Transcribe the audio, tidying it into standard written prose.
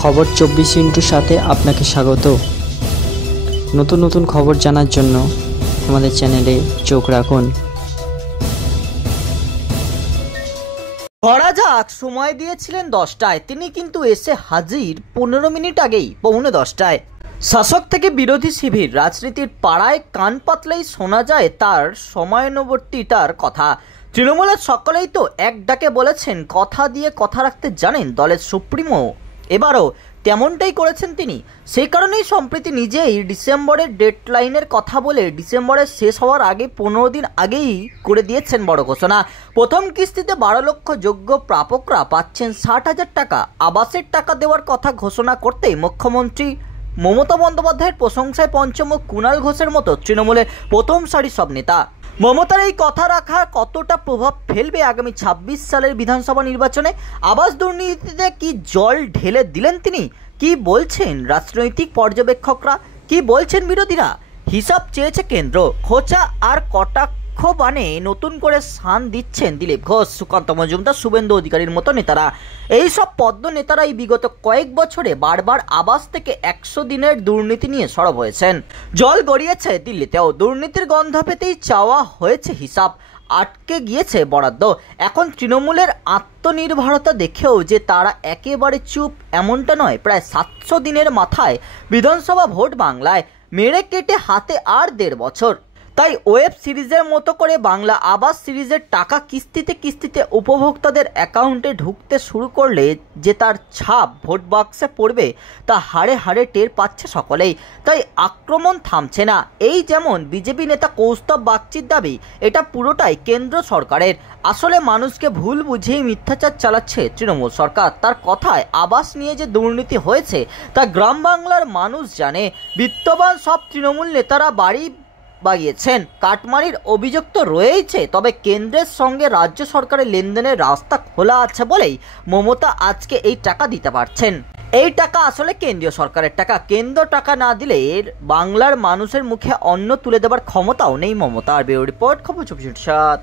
খবর 24 সাথে আপনাকে স্বাগত। নতুন নতুন খবর জানার জন্য আমাদের চ্যানেলে চোখ রাখুন। ধরা যাক সময় দিয়েছিলেন 10টায়, তিনি কিন্তু এসে হাজির 15 মিনিট আগেই, পৌনে 10টায়। শাসক থেকে বিরোধী শিবির রাজনীতির পাড়ায় কান পাতলেই শোনা যায় তার সময়ানুবর্তিতার কথা। তৃণমূলের সকলেই তো এক ডাকে বলেছেন, কথা দিয়ে কথা রাখতে জানেন দলের সুপ্রিমো। এবারও তেমনটাই করেছেন তিনি। সেই কারণেই সম্প্রতি নিজেই ডিসেম্বরের ডেডলাইনের কথা বলে ডিসেম্বরের শেষ হওয়ার আগে 15 দিন আগেই করে দিয়েছেন বড় ঘোষণা। প্রথম কিস্তিতে 12 লক্ষ যোগ্য প্রাপকরা পাচ্ছেন 60,000 টাকা। আবাসের টাকা দেওয়ার কথা ঘোষণা করতেই মুখ্যমন্ত্রী মমতা বন্দ্যোপাধ্যায়ের প্রশংসায় পঞ্চমুখ কুণাল ঘোষের মতো তৃণমূলের প্রথম সারির সব নেতা। মমতার এই কথা রাখা কতটা প্রভাব ফেলবে আগামী 26 সালের বিধানসভা নির্বাচনে? আবাস দুর্নীতিতে কি জল ঢেলে দিলেন তিনি? কি বলছেন রাজনৈতিক পর্যবেক্ষকরা? কি বলছেন বিরোধীরা? হিসাব চেয়েছে কেন্দ্র। খোঁচা আর কটাক্ষ বানে নতুন করে শান দিচ্ছেন দিলীপ ঘোষ, সুকান্ত মজুমদার, শুভেন্দু অধিকারীর মতো নেতারা। এই সব পদ্ম নেতারাই বিগত কয়েক বছরে বারবার আবাস থেকে 100 দিনের দুর্নীতি নিয়ে সরব হয়েছেন। জল গড়িয়েছে দিল্লিতেও। দুর্নীতির গন্ধ পেতেই চাওয়া হয়েছে হিসাব, আটকে গিয়েছে বরাদ্দ। এখন তৃণমূলের আত্মনির্ভরতা দেখেও যে তারা একেবারে চুপ এমনটা নয়। প্রায় 700 দিনের মাথায় বিধানসভা ভোট বাংলায়, মেরে কেটে হাতে আর 1.5 বছর। তাই ওয়েব সিরিজের মতো করে বাংলা আবাস সিরিজের টাকা কিস্তিতে কিস্তিতে উপভোক্তাদের অ্যাকাউন্টে ঢুকতে শুরু করলে যে তার ছাপ ভোট বাক্সে পড়বে তা হাড়ে হাড়ে টের পাচ্ছে সকলেই। তাই আক্রমণ থামছে না। এই যেমন বিজেপি নেতা কৌস্তব বাগচির দাবি, এটা পুরোটাই কেন্দ্র সরকারের। আসলে মানুষকে ভুল বুঝিয়ে মিথ্যাচার চালাচ্ছে তৃণমূল সরকার। তার কথায় আবাস নিয়ে যে দুর্নীতি হয়েছে তা গ্রাম বাংলার মানুষ জানে। বিত্তবান সব তৃণমূল নেতারা বাড়ি বাগিয়েছেন, কাটমারির অভিযোগ তো রয়েছে। তবে কেন্দ্রের সঙ্গে রাজ্য সরকারের লেনদেনের রাস্তা খোলা আছে বলেই মমতা আজকে এই টাকা দিতে পারছেন। এই টাকা আসলে কেন্দ্রীয় সরকারের টাকা। কেন্দ্র টাকা না দিলে বাংলার মানুষের মুখে অন্ন তুলে দেওয়ার ক্ষমতাও নেই মমতার। ব্যুরো রিপোর্ট, খবর 24/7।